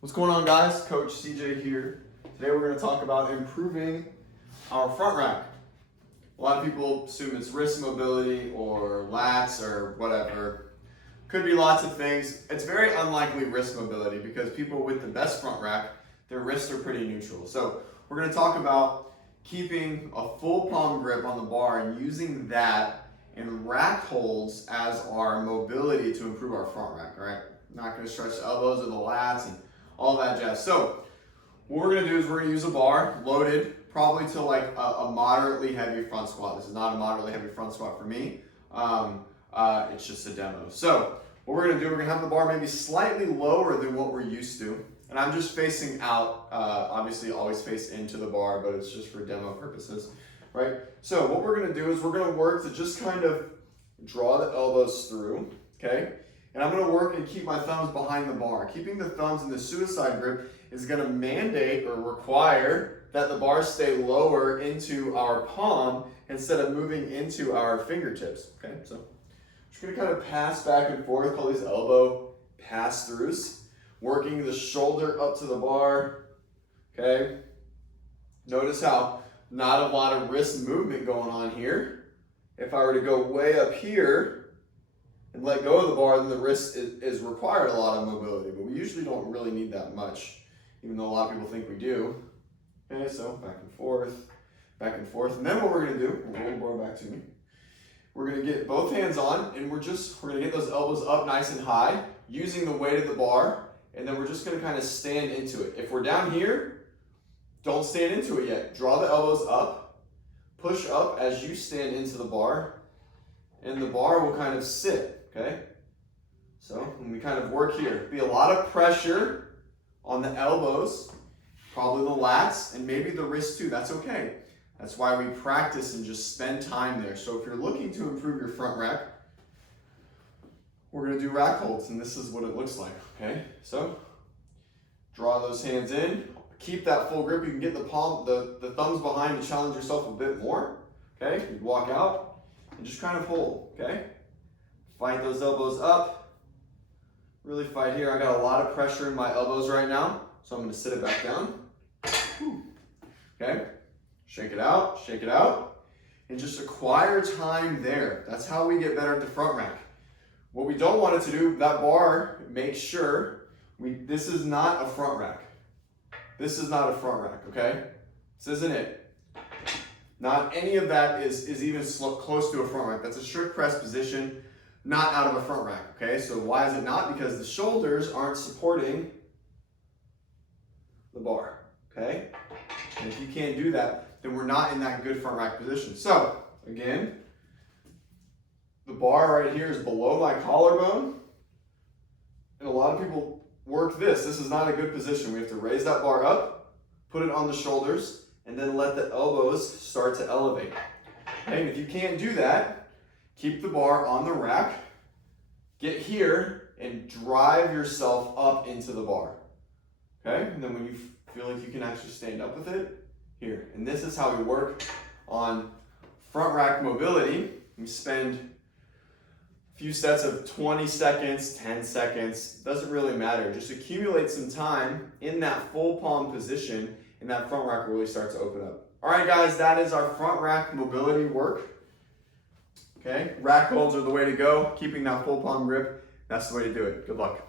What's going on, guys? Coach CJ here. Today we're going to talk about improving our front rack. A lot of people assume it's wrist mobility or lats or whatever. Could be lots of things. It's very unlikely wrist mobility because people with the best front rack, their wrists are pretty neutral. So we're going to talk about keeping a full palm grip on the bar and using that and rack holds as our mobility to improve our front rack, all right? Not going to stretch the elbows or the lats and all that jazz. So what we're gonna do is we're gonna use a bar loaded probably to like a moderately heavy front squat. This is not a moderately heavy front squat for me. It's just a demo. So what we're gonna do, we're gonna have the bar maybe slightly lower than what we're used to. And I'm just facing out, obviously always face into the bar, but it's just for demo purposes, right? So what we're gonna do is we're gonna work to just kind of draw the elbows through, okay? And I'm gonna work and keep my thumbs behind the bar. Keeping the thumbs in the suicide grip is gonna mandate or require that the bars stay lower into our palm instead of moving into our fingertips, okay? So I'm just gonna kind of pass back and forth, call these elbow pass-throughs, working the shoulder up to the bar, okay? Notice how not a lot of wrist movement going on here. If I were to go way up here, and let go of the bar, then the wrist is required a lot of mobility, but we usually don't really need that much, even though a lot of people think we do. Okay, so back and forth, and then what we're gonna do, we'll roll the bar back to me. We're gonna get both hands on, and we're gonna get those elbows up nice and high, using the weight of the bar, and then we're just gonna kind of stand into it. If we're down here, don't stand into it yet. Draw the elbows up, push up as you stand into the bar, and the bar will kind of sit. Okay, so when we kind of work here, be a lot of pressure on the elbows, probably the lats, and maybe the wrist too. That's okay. That's why we practice and just spend time there. So if you're looking to improve your front rack, we're going to do rack holds, and this is what it looks like. Okay, so draw those hands in, keep that full grip. You can get the palm, the thumbs behind to challenge yourself a bit more. Okay, you walk out and just kind of hold. Okay. Fight those elbows up. Really fight here. I got a lot of pressure in my elbows right now, so I'm going to sit it back down. Okay, shake it out, and just acquire time there. That's how we get better at the front rack. What we don't want it to do, that bar, make sure this is not a front rack. This is not a front rack, okay? This isn't it. Not any of that is even close to a front rack. That's a strict press position. Not out of a front rack, okay? So why is it not? Because the shoulders aren't supporting the bar, okay? And if you can't do that, then we're not in that good front rack position. So, again, the bar right here is below my collarbone, and a lot of people work this. This is not a good position. We have to raise that bar up, put it on the shoulders, and then let the elbows start to elevate. Okay? And if you can't do that, keep the bar on the rack, get here, and drive yourself up into the bar. Okay? And then when you feel like you can actually stand up with it, here. And this is how we work on front rack mobility. We spend a few sets of 20 seconds, 10 seconds, doesn't really matter. Just accumulate some time in that full palm position, and that front rack will really start to open up. All right, guys, that is our front rack mobility work. Okay, rack holds are the way to go. Keeping that full palm grip, that's the way to do it. Good luck.